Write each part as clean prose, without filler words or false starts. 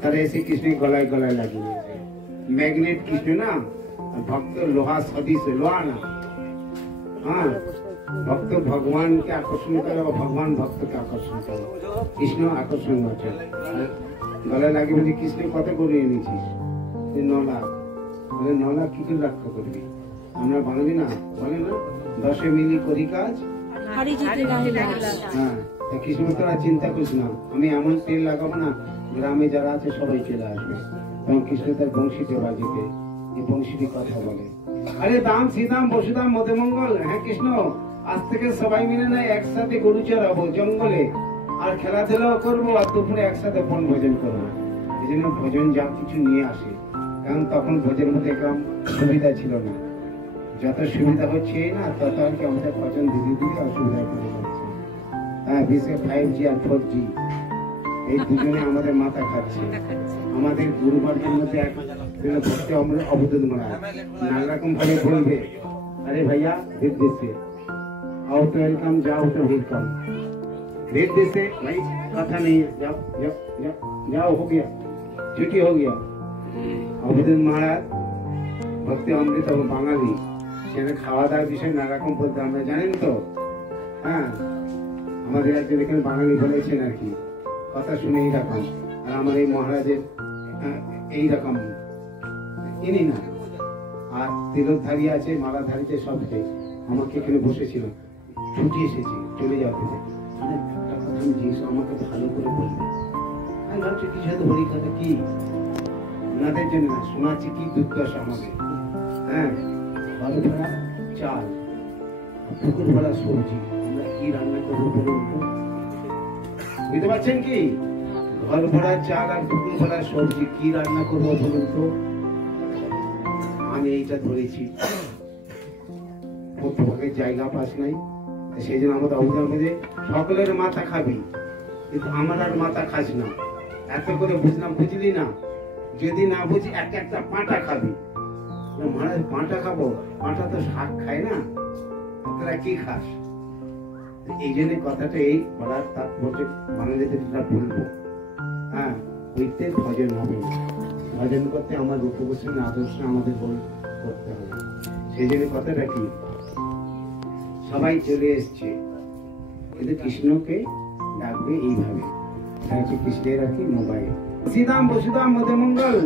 তারা এসে কৃষ্ণ গলায় গলায় লাগিয়ে দিয়েছে। ম্যাগনেট কৃষ্ণ না, ভক্ত লোহা সদৃশ, লোহা না। হ্যাঁ, ভক্ত ভগবানকে আকর্ষণ করে, ভগবান ভক্তকে আকর্ষণ করে। কৃষ্ণ আকর্ষণ ঘটে। গলায় লাগিয়ে বলছি, কৃষ্ণ কত করে এনেছিস? 9 লাখ। বলে 9 লাখ কি করে রক্ষা করবি? আমরা বাঙালি না, বলে না 10 মিলি করি কাজ। হ্যাঁ, কৃষ্ণ তোরা চিন্তা করিস না, আমি এমন তেল লাগাবো না গ্রামে যারা আছে সবাই চলে আসবে। তখন কৃষ্ণ তার বংশীতে বাজিতে এই বংশীটি কথা বলে, আরে দাম শ্রীদাম বসুদাম মধ্যমঙ্গল। হ্যাঁ কৃষ্ণ, আজ থেকে সবাই মিলে না একসাথে গরু চড়াবো জঙ্গলে, আর খেলাধুলাও করবো, আর দুপুরে একসাথে বনভোজন করবো। এই জন্য ভোজন যা কিছু নিয়ে আসে, কারণ তখন ভোজের মধ্যে কম সুবিধা ছিল না। যত সুবিধা হচ্ছে না তত আর কি আমাদের ভোজন ধীরে ধীরে অসুবিধা করে যাচ্ছে। হ্যাঁ, বিশেষ 5G আর 4G এই দুজনে আমাদের মাথা খাচ্ছে। আমাদের গুরুমার্গের মধ্যে এক ভক্তি অবদান মনে হয় নানা রকম ভাবে বলবে, अरे भैया भेज देते आओ तो वेलकम, जाओ तो वेलकम, भेज देते भाई कथा नहीं है, जाओ जाओ जाओ जाओ, हो गया छुट्टी हो गया। অবদান মহারাজ ভক্তি অমৃত বাঙালি, সেখানে খাওয়া দাওয়ার বিষয়ে নানা রকম বলতে আমরা জানেন তো। হ্যাঁ, আমাদের একজন এখানে বাঙালি বলেছেন আর কি, কথা শুনে এইরকম। আর আমার এই মহারাজের এইরকম ইনি না, আর তিলকধারী আছে, মালাধারী আছে, সব আমাকে এখানে বসেছিল, ছুটি এসেছি চলে যাওয়া থেকে, মানে একটা কথা আমি জিজ্ঞেস আমাকে ভালো করে বলবে। আমি ভাবছি কিছু হয়তো হরি কথা কি ওনাদের জন্য না, শোনাচ্ছি কি দুর্দশা আমাদের। হ্যাঁ, ঘর ভরা চাল, পুকুর ভরা সবজি, আমরা কি রান্না করবো বলুন তো? বুঝতে পারছেন কি? ঘর ভরা চাল আর পুকুর ভরা সবজি, কি রান্না করবো বলুন তো? আমি এইটা ধরেছি, ভাগের জায়গা পাস নাই, সেই জন্য আমাদের অবদান মধ্যে সকলের মাথা খাবি, কিন্তু আমার আর মাথা খাস না। এত করে বুঝলাম, বুঝলি না? যদি না বুঝি একটা একটা পাঁটা খাবি। মহারাজ পাঁটা খাবো? পাঁটা তো শাক খায় না, তোরা কি খাস? এই জন্য কথাটা এই বলার তাৎপর্য বাঙালিদের যেটা বলবো। হ্যাঁ, ওইতে ভজন হবে, ভজন করতে আমার রূপগোস্বামীর আদর্শ আমাদের করতে হবে। সেই জন্য কথাটা কি, সবাই চলে এসছে, কিন্তু কৃষ্ণকে ডাকবে এইভাবে। কৃষ্ণের আর কি মোবাইল, শ্রীদাম বসুদাম মধ্যমঙ্গল,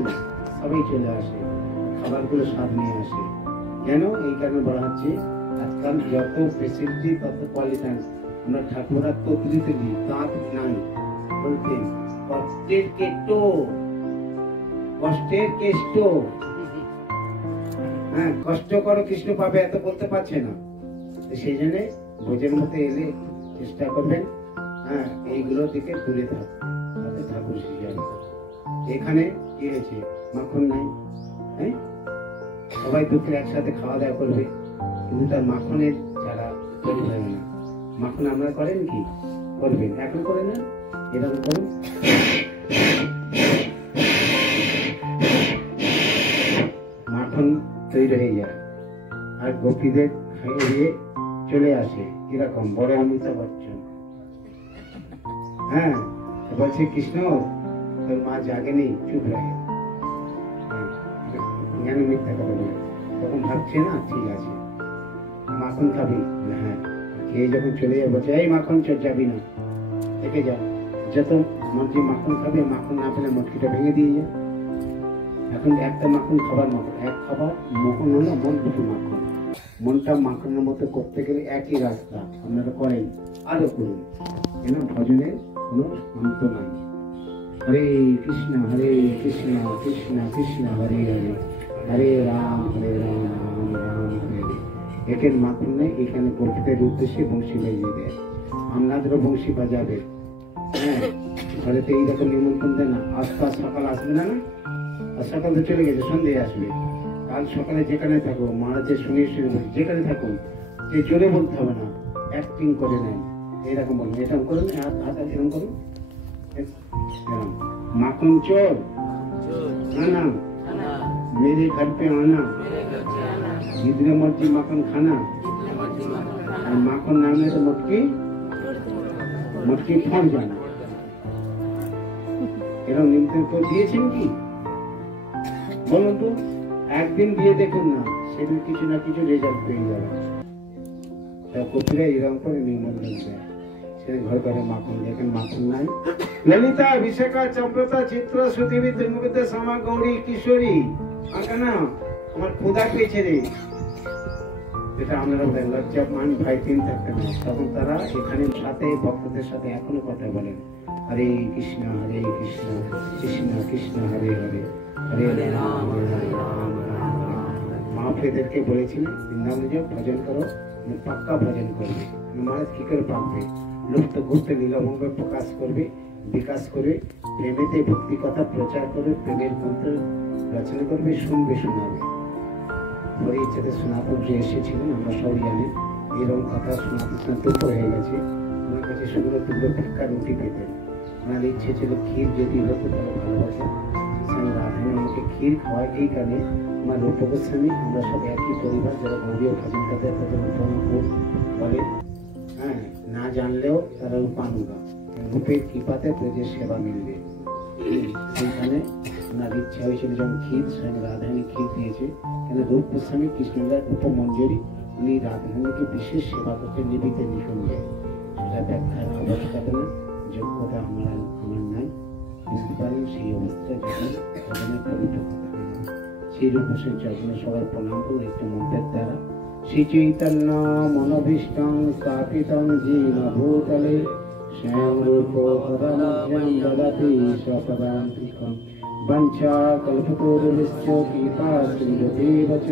সবাই চলে আসে, খাবারগুলো স্বাদ নিয়ে আসে। কেন? এই কারণে বলা হচ্ছে আজকাল যত ফেসিলিটি তত কোয়ালিটি। আমরা ঠাকুরা তো দিতে দিই, দাঁত নাই বলতেন কষ্টের কেষ্ট, কষ্টের কেষ্ট। হ্যাঁ, কষ্ট করো কৃষ্ণ পাবে, এত বলতে পারছে না। সেই জন্য ভোজের মধ্যে এলে চেষ্টা করবেন, হ্যাঁ, এইগুলো থেকে দূরে থাক, তাতে ঠাকুর শিখাবে। এখানে কি হয়েছে? মাখন নাই। হ্যাঁ, সবাই দুপুরে একসাথে খাওয়া দাওয়া করবে, কিন্তু তার মাখনের যারা তৈরি হয় না, মাখন আমরা করেন কি? করবেন, এখন করে না, এরকম করুন, মাখন তৈরি হয়ে যায়, আর গোপীদের খাইয়ে দিয়ে চলে আসে এরকম বড় অমিতাভ বচ্চন। হ্যাঁ, বলছে কৃষ্ণ তোর মা জাগেনি, চুপ রাখে, জ্ঞান মিথ্যা কথা বলে। তখন ভাবছে না, ঠিক আছে মাখন খাবি? হ্যাঁ, খেয়ে যখন চলে যাবে বলছে এই মাখন চল, যাবি না, থেকে যা। যত মন্ত্রী মাখন খাবে, মাখন না পেলে মটকিটা ভেঙে দিয়ে যায়। এখন একটা মাখন খাবার মাখন, এক খাবার মাখন হলো মন দুটো মাখন। মনটা মাখনের মতো করতে গেলে একই রাস্তা, আপনারা করেন, আরো করুন, কেন ভজনের কোনো অন্ত নাই। হরে কৃষ্ণ কৃষ্ণ কৃষ্ণ হরে হরে, হরে রাম রাম রাম হরে হরে। একের মাখন নেই, এখানে গোপীদের উদ্দেশ্যে বংশী বাজিয়ে দেয়, আপনাদেরও বংশী বাজাবে। হ্যাঁ, ঘরেতে এইরকম নিমন্ত্রণ দেয় না, আস্তে সকাল আসবে না, আর সকাল তো চলে গেছে, সন্ধ্যে আসবে। কাল সকালে যেখানে থাকো, মহারাজের শুনে শুনে বলছি, যেখানে থাকুন, যে জোরে বলতে হবে না, অ্যাক্টিং করে নেন, এরকম বলুন, এরকম করুন, হাত এরকম করুন, মাখন চোর আনা, मेरे घर पे आना, जितने मर्जी माखन खाना, और माखन नाम है तो मुटकी मुटकी फट जाना। এরকম নিমন্ত্রণ কেউ দিয়েছেন কি বলুন তো? একদিন দিয়ে দেখুন না, সেদিন কিছু না কিছু রেজাল্ট পেয়ে যাবে। কপিরা এরকম করে নিমন্ত্রণ দেয়, সেদিন ঘর ঘরে মাখন, যেখানে মাখন নাই। ললিতা, বিশাখা, চম্প্রতা, চিত্র, সুদেবী, দুর্গাবিদ্যা, শ্যামা, গৌরী, কিশোরী, না আমার ক্ষুধা পেয়েছে রে, এটা আমরা লজ্জা মান ভাই তিন থাকতে না। তখন তারা এখানে সাথে ভক্তদের সাথে এখনো কথা বলেন, হরে কৃষ্ণ কৃষ্ণ কৃষ্ণ হরে হরে, হরে রাম হরে রাম রাম রাম। মাহফিলদেরকে বলেছিলেন বৃন্দাবনে যে ভজন করো, পাক্কা ভজন করবে। মহারাজ কি করে পাকবে? লুপ্ত গুপ্ত নীলভঙ্গ প্রকাশ করবে, বিকাশ করবে, প্রেমেতে ভক্তি কথা প্রচার করবে, প্রেমের মন্ত্র রচনা করবে, শুনবে, শোনাবে। পরে ইচ্ছাতে সোনাপুর যে এসেছিলেন, আমরা সবাই জানি এরকম কথা সোনাপুর টুকরো হয়ে গেছে। ওনার কাছে সেগুলো টুকরো ভিক্ষা রুটি পেতেন। ওনার ইচ্ছে ছিল ক্ষীর যদি হতো তাহলে ভালো হতো। স্বামী রাধারানী আমাকে ক্ষীর খাওয়ায়, এই কারণে আমার রূপ গোস্বামী, আমরা সব একই পরিবার, যারা গৌরীয় ভজন তাদের তাদের রূপানুকূল বলে, হ্যাঁ, না জানলেও তারা রূপানুগা, রূপের কৃপাতে প্রজের সেবা মিলবে। সেইখানে ওনার ইচ্ছা হয়েছিল যখন ক্ষীর, স্বামী রাধারানী ক্ষীর দিয়েছে, কেন রূপ গোস্বামী কৃষ্ণলার উপমঞ্জরি, উনি রাধারানীকে বিশেষ সেবা করতে নিবিতে নিকুঞ্জে। সেটা ব্যাখ্যার আবশ্যকতা না, যোগ্যতা আমার নাই, বুঝতে পারেন সেই অবস্থায় যখন ভজনের পবিত্র কথা সেই রূপসের চরণে সবার প্রণাম করুন একটু মন্ত্রের দ্বারা। শ্রী চৈতন্য মনোভীষ্টং স্থাপিতং জীব ভূতলে স্বয়ং রূপ পদমভ্যং দদাতি স্বপদান্তিকং বঞ্চা কল্পতরুশ্চ কৃপা সিন্ধুদেব চ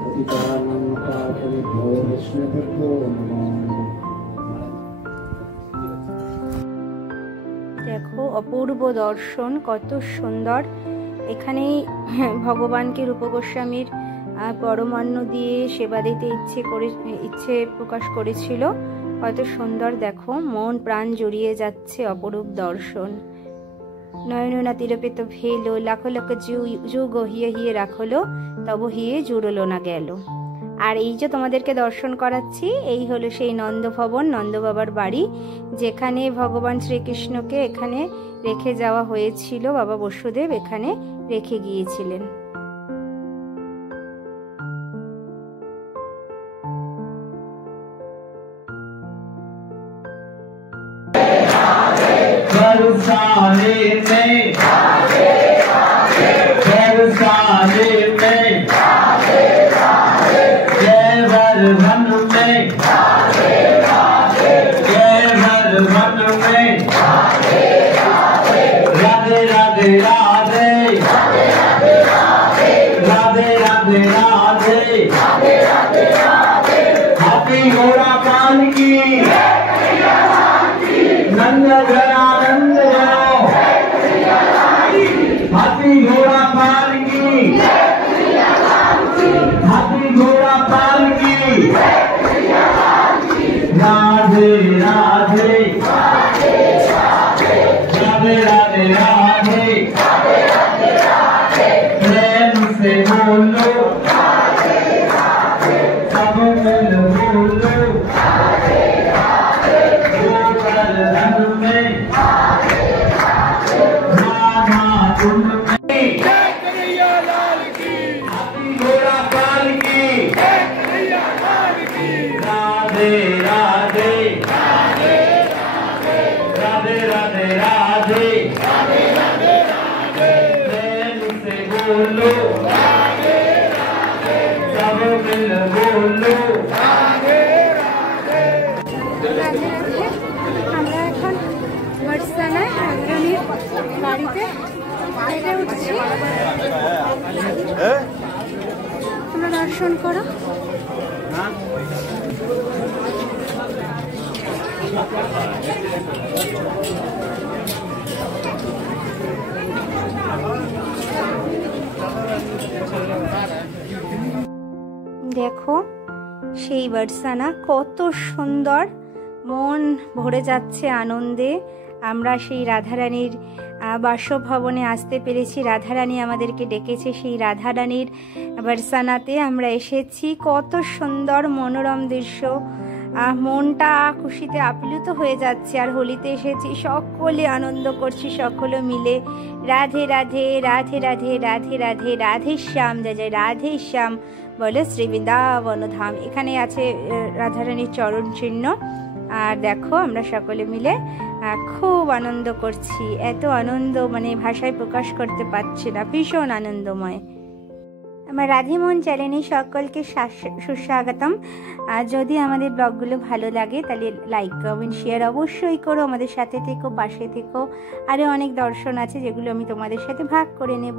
পতিতানাং পাবনেভ্যো বৈষ্ণবেভ্যো নমো নমঃ। দেখো অপূর্ব দর্শন, কত সুন্দর। এখানেই ভগবানকে রূপ গোস্বামীর পরমান্ন দিয়ে সেবা দিতে ইচ্ছে প্রকাশ করেছিল। কত সুন্দর দেখো, মন প্রাণ জড়িয়ে যাচ্ছে, অপরূপ দর্শন। নয়ননা তিরপিত ভেলো, লাখো লাখ যুগ হিয়ে হিয়ে রাখলো, তব হিয়ে জুড়লো না গেল। আর এই যে তোমাদেরকে দর্শন করাচ্ছি, এই হলো সেই নন্দভবন, নন্দবাবার বাড়ি, যেখানে ভগবান শ্রীকৃষ্ণকে এখানে রেখে যাওয়া হয়েছিল। বাবা বসুদেব এখানে রেখে গিয়েছিলেন। আমরা এখন বর্ষানায় রাধারানীর বাড়িতে হেঁটে উঠছি। তোমরা দর্শন করো। দেখো সেই বর্ষানা কত সুন্দর, মন ভরে যাচ্ছে আনন্দে। আমরা সেই রাধারানীর বাসভবনে আসতে পেরেছি, রাধারানী আমাদেরকে ডেকেছে, সেই রাধারানীর বর্ষানাতে আমরা এসেছি। কত সুন্দর মনোরম দৃশ্য, মনটা খুশিতে আপ্লুত হয়ে যাচ্ছে। আর হোলিতে এসেছি, সকলে আনন্দ করছি, সকলে মিলে রাধে রাধে রাধে রাধে রাধে রাধে রাধে শ্যাম, জয় জয় রাধে শ্যাম, বলে শ্রী বৃন্দাবন ধাম। এখানে আছে রাধারানীর চরণ চিহ্ন। আর দেখো আমরা সকলে মিলে খুব আনন্দ করছি। এত আনন্দ মানে ভাষায় প্রকাশ করতে পারছি না, ভীষণ আনন্দময়। আমার রাধেমন চ্যানেলে সকলকে সুস্বাগতম। আর যদি আমাদের ব্লগগুলো ভালো লাগে তাহলে লাইক কমেন্ট শেয়ার অবশ্যই করো, আমাদের সাথে থেকো, পাশে থেকো। আরও অনেক দর্শন আছে যেগুলো আমি তোমাদের সাথে ভাগ করে নেব।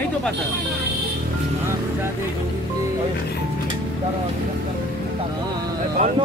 এই তো পাতা অন্য